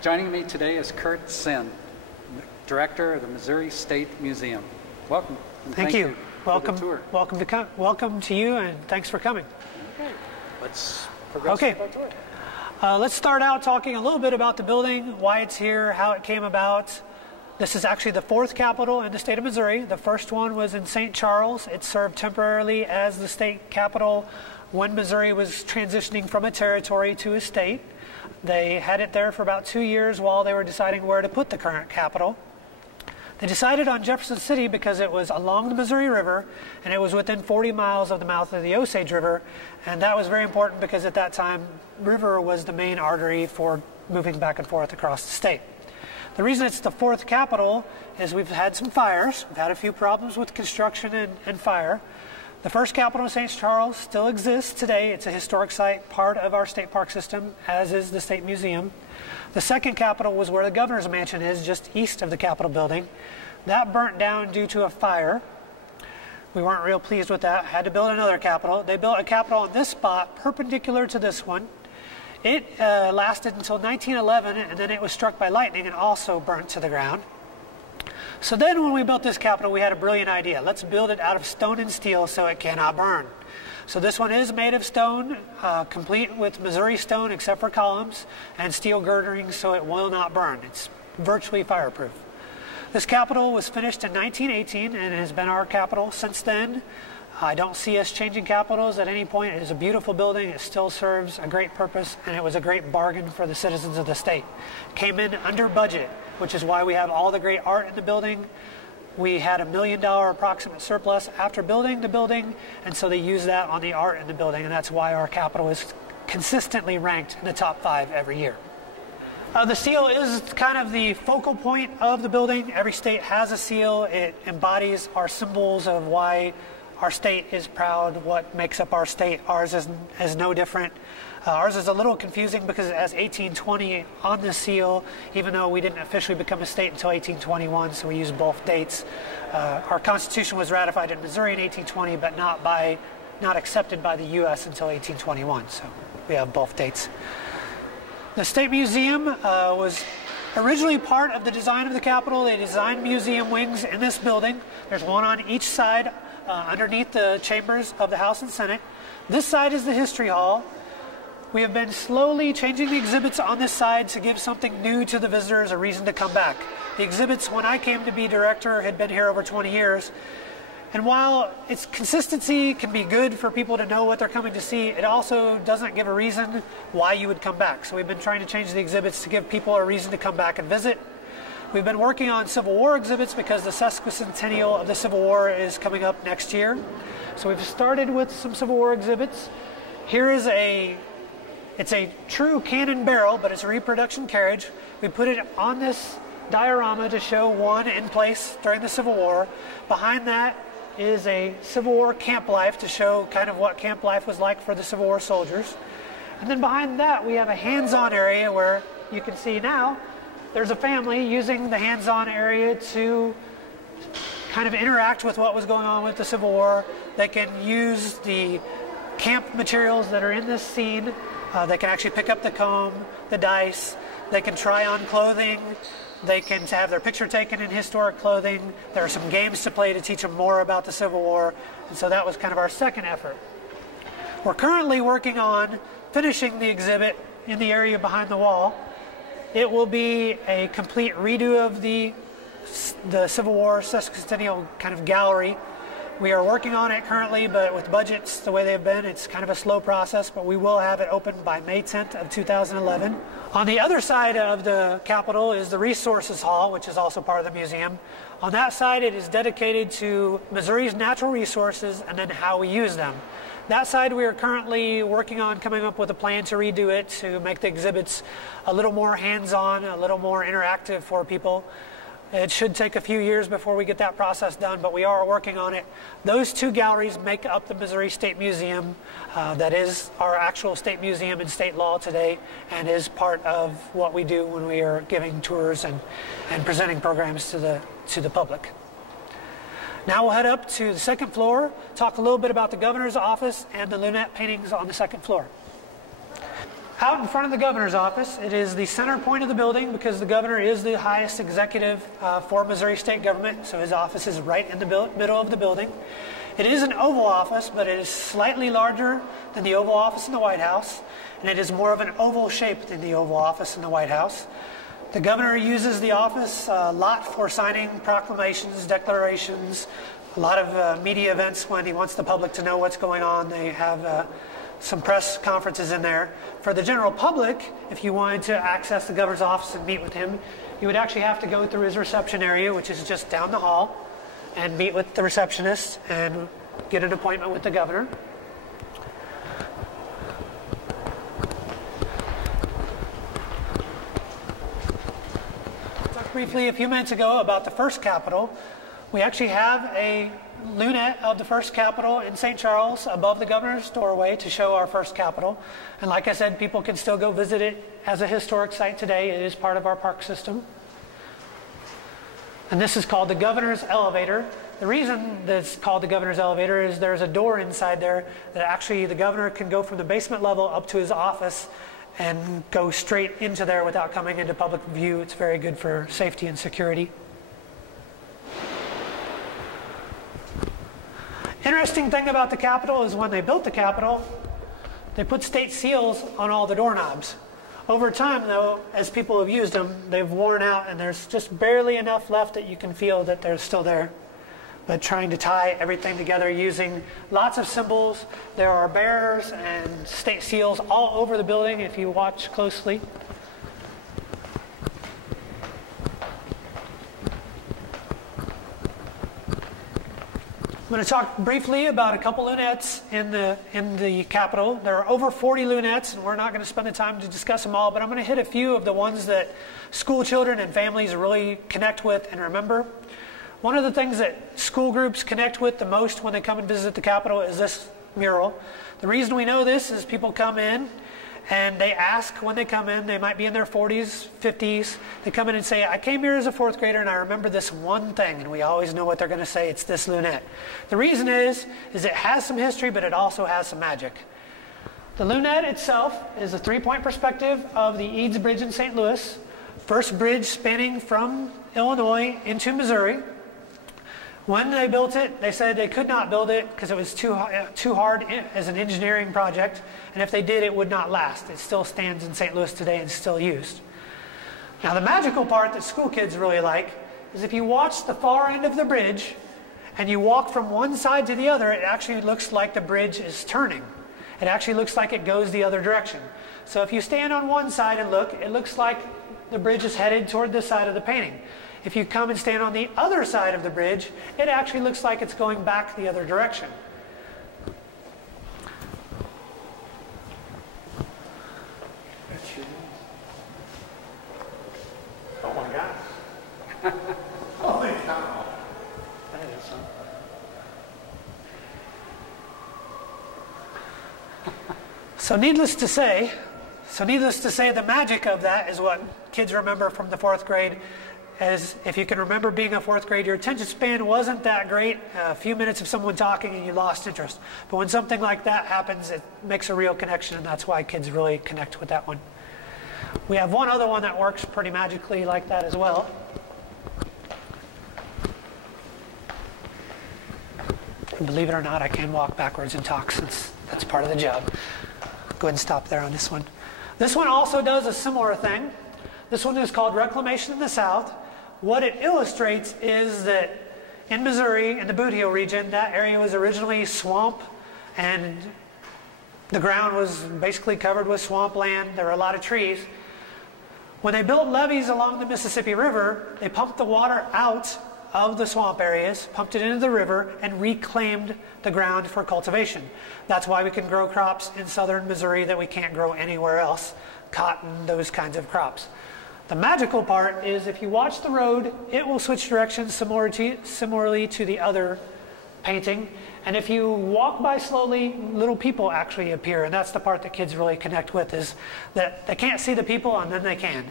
Joining me today is Kurt Senn, Director of the Missouri State Museum. Welcome. And thank you. Welcome. For the tour. Welcome to you, and thanks for coming. Okay. Let's progress with our tour. Let's start out talking a little bit about the building, why it's here, how it came about. This is actually the fourth capitol in the state of Missouri. The first one was in St. Charles. It served temporarily as the state capitol when Missouri was transitioning from a territory to a state. They had it there for about 2 years while they were deciding where to put the current capitol. They decided on Jefferson City because it was along the Missouri River and it was within 40 miles of the mouth of the Osage River, and that was very important because at that time river was the main artery for moving back and forth across the state. The reason it's the fourth capitol is we've had some fires. We've had a few problems with construction and fire. The first capitol in St. Charles still exists today. It's a historic site, part of our state park system, as is the State Museum. The second capitol was where the governor's mansion is, just east of the Capitol building. That burnt down due to a fire. We weren't real pleased with that. Had to build another capitol. They built a capitol on this spot, perpendicular to this one. It lasted until 1911, and then it was struck by lightning and also burnt to the ground. So then when we built this capitol, we had a brilliant idea. Let's build it out of stone and steel so it cannot burn. So this one is made of stone, complete with Missouri stone except for columns, and steel girdering so it will not burn. It's virtually fireproof. This capitol was finished in 1918 and it has been our capitol since then. I don't see us changing capitals at any point. It is a beautiful building. It still serves a great purpose, and it was a great bargain for the citizens of the state. Came in under budget, which is why we have all the great art in the building. We had $1 million approximate surplus after building the building, and so they use that on the art in the building, and that's why our capitol is consistently ranked in the top 5 every year. The seal is kind of the focal point of the building. Every state has a seal. It embodies our symbols of why our state is proud, what makes up our state. Ours is no different. Ours is a little confusing because it has 1820 on the seal, even though we didn't officially become a state until 1821, so we use both dates. Our Constitution was ratified in Missouri in 1820, but not accepted by the U.S. until 1821, so we have both dates. The State Museum was originally part of the design of the Capitol. They designed museum wings in this building. There's one on each side underneath the chambers of the House and Senate. This side is the History Hall. We have been slowly changing the exhibits on this side to give something new to the visitors, a reason to come back. The exhibits, when I came to be director, had been here over 20 years. And while its consistency can be good for people to know what they're coming to see, it also doesn't give a reason why you would come back. So we've been trying to change the exhibits to give people a reason to come back and visit. We've been working on Civil War exhibits because the sesquicentennial of the Civil War is coming up next year. So we've started with some Civil War exhibits. Here is it's a true cannon barrel, but it's a reproduction carriage. We put it on this diorama to show one in place during the Civil War. Behind that is a Civil War camp life to show kind of what camp life was like for the Civil War soldiers. And then behind that we have a hands-on area where you can see now there's a family using the hands-on area to kind of interact with what was going on with the Civil War. They can use the camp materials that are in this scene. They can actually pick up the comb, the dice. They can try on clothing. They can have their picture taken in historic clothing. There are some games to play to teach them more about the Civil War. And so that was kind of our second effort. We're currently working on finishing the exhibit in the area behind the wall. It will be a complete redo of the Civil War sesquicentennial kind of gallery. We are working on it currently, but with budgets the way they've been, it's kind of a slow process, but we will have it open by May 10th of 2011. On the other side of the Capitol is the Resources Hall, which is also part of the museum. On that side, it is dedicated to Missouri's natural resources and then how we use them. That side, we are currently working on coming up with a plan to redo it to make the exhibits a little more hands-on, a little more interactive for people. It should take a few years before we get that process done, but we are working on it. Those two galleries make up the Missouri State Museum. That is our actual state museum in state law today and is part of what we do when we are giving tours and presenting programs to the public. Now we'll head up to the second floor, talk a little bit about the governor's office and the lunette paintings on the second floor. out in front of the governor's office. It is the center point of the building because the governor is the highest executive for Missouri state government, so his office is right in the middle of the building. It is an oval office, but it is slightly larger than the oval office in the White House, and it is more of an oval shape than the oval office in the White House. The governor uses the office a lot for signing proclamations, declarations, a lot of media events when he wants the public to know what's going on. They have some press conferences in there. For the general public, if you wanted to access the governor's office and meet with him, you would actually have to go through his reception area, which is just down the hall, and meet with the receptionist and get an appointment with the governor. I talked briefly a few minutes ago about the first Capitol. We actually have a lunette of the first Capitol in St. Charles above the governor's doorway to show our first Capitol. And like I said, people can still go visit it as a historic site today. It is part of our park system. And this is called the governor's elevator. The reason that it's called the governor's elevator is there's a door inside there that actually the governor can go from the basement level up to his office and go straight into there without coming into public view. It's very good for safety and security. Interesting thing about the Capitol is when they built the Capitol, they put state seals on all the doorknobs. Over time, though, as people have used them, they've worn out and there's just barely enough left that you can feel that they're still there. But trying to tie everything together using lots of symbols. There are bears and state seals all over the building if you watch closely. I'm going to talk briefly about a couple lunettes in the Capitol. There are over 40 lunettes, and we're not going to spend the time to discuss them all, but I'm going to hit a few of the ones that school children and families really connect with and remember. One of the things that school groups connect with the most when they come and visit the Capitol is this mural. The reason we know this is people come in and they ask when they come in, they might be in their 40s, 50s, they come in and say, I came here as a fourth grader and I remember this one thing, and we always know what they're going to say, it's this lunette. The reason is it has some history, but it also has some magic. The lunette itself is a three-point perspective of the Eads Bridge in St. Louis, first bridge spanning from Illinois into Missouri. When they built it, they said they could not build it because it was too hard as an engineering project, and if they did, it would not last. It still stands in St. Louis today and is still used. Now, the magical part that school kids really like is if you watch the far end of the bridge and you walk from one side to the other, it actually looks like the bridge is turning. It actually looks like it goes the other direction. So if you stand on one side and look, it looks like the bridge is headed toward this side of the painting. If you come and stand on the other side of the bridge, it actually looks like it's going back the other direction. Oh my God. Holy cow. That is something. So needless to say, the magic of that is what kids remember from the fourth grade. As if you can remember being a fourth grade, your attention span wasn't that great. A few minutes of someone talking and you lost interest. But when something like that happens, it makes a real connection, and that's why kids really connect with that one. We have one other one that works pretty magically like that as well. And believe it or not, I can walk backwards and talk since that's part of the job. Go ahead and stop there on this one. This one also does a similar thing. This one is called Reclamation in the South. What it illustrates is that in Missouri, in the Boot Heel region, that area was originally swamp, and the ground was basically covered with swampland. There were a lot of trees. When they built levees along the Mississippi River, they pumped the water out of the swamp areas, pumped it into the river, and reclaimed the ground for cultivation. That's why we can grow crops in southern Missouri that we can't grow anywhere else. Cotton, those kinds of crops. The magical part is if you watch the road, it will switch directions similarly to the other painting. And if you walk by slowly, little people actually appear. And that's the part that kids really connect with, is that they can't see the people and then they can.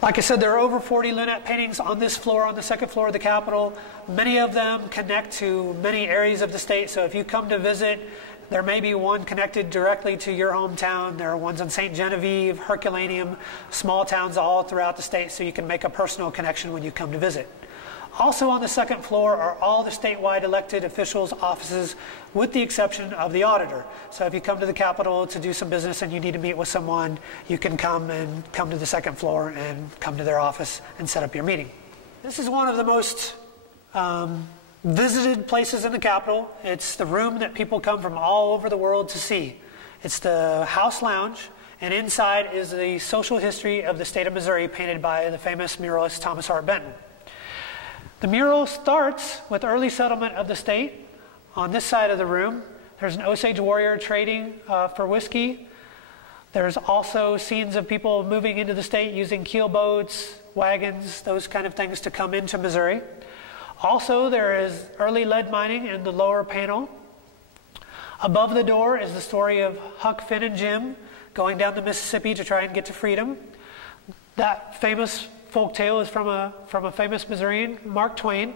Like I said, there are over 40 Lynette paintings on this floor, on the second floor of the Capitol. Many of them connect to many areas of the state. So if you come to visit, there may be one connected directly to your hometown. There are ones in St. Genevieve, Herculaneum, small towns all throughout the state, so you can make a personal connection when you come to visit. Also on the second floor are all the statewide elected officials' offices, with the exception of the auditor. So if you come to the Capitol to do some business and you need to meet with someone, you can come to the second floor and come to their office and set up your meeting. This is one of the most visited places in the Capitol. It's the room that people come from all over the world to see. It's the House Lounge, and inside is the social history of the state of Missouri, painted by the famous muralist Thomas Hart Benton. The mural starts with early settlement of the state. On this side of the room, there's an Osage warrior trading for whiskey. There's also scenes of people moving into the state using keelboats, wagons, those kind of things to come into Missouri. Also, there is early lead mining in the lower panel. Above the door is the story of Huck, Finn, and Jim going down the Mississippi to try and get to freedom. That famous folk tale is from a famous Missourian, Mark Twain.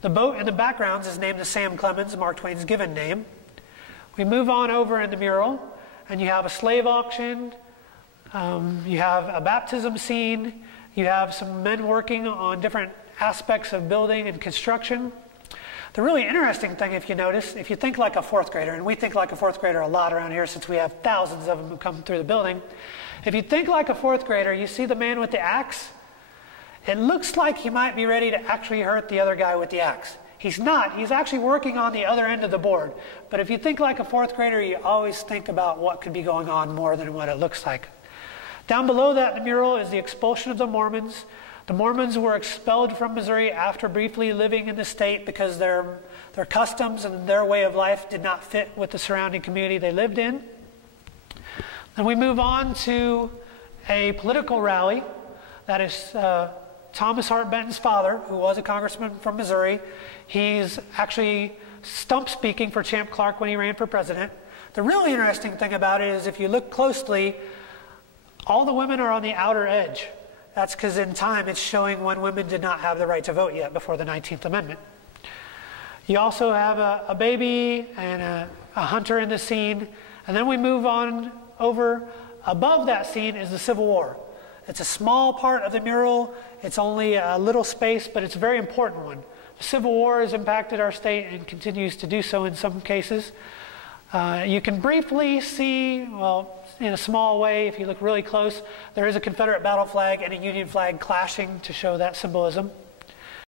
The boat in the background is named the Sam Clemens, Mark Twain's given name. We move on over in the mural, and you have a slave auction, you have a baptism scene, you have some men working on different aspects of building and construction. The really interesting thing, if you notice, if you think like a fourth grader, and we think like a fourth grader a lot around here since we have thousands of them who come through the building. If you think like a fourth grader, you see the man with the axe. It looks like he might be ready to actually hurt the other guy with the axe. He's not. He's actually working on the other end of the board. But if you think like a fourth grader, you always think about what could be going on more than what it looks like. Down below that in the mural is the expulsion of the Mormons. The Mormons were expelled from Missouri after briefly living in the state because their customs and their way of life did not fit with the surrounding community they lived in. Then we move on to a political rally. That is Thomas Hart Benton's father, who was a congressman from Missouri. He's actually stump speaking for Champ Clark when he ran for president. The really interesting thing about it is if you look closely, all the women are on the outer edge. That's because in time it's showing when women did not have the right to vote yet before the 19th Amendment. You also have a baby and a hunter in the scene. And then we move on over. Above that scene is the Civil War. It's a small part of the mural. It's only a little space, but it's a very important one. The Civil War has impacted our state and continues to do so in some cases. You can briefly see, well, in a small way, if you look really close, there is a Confederate battle flag and a Union flag clashing to show that symbolism.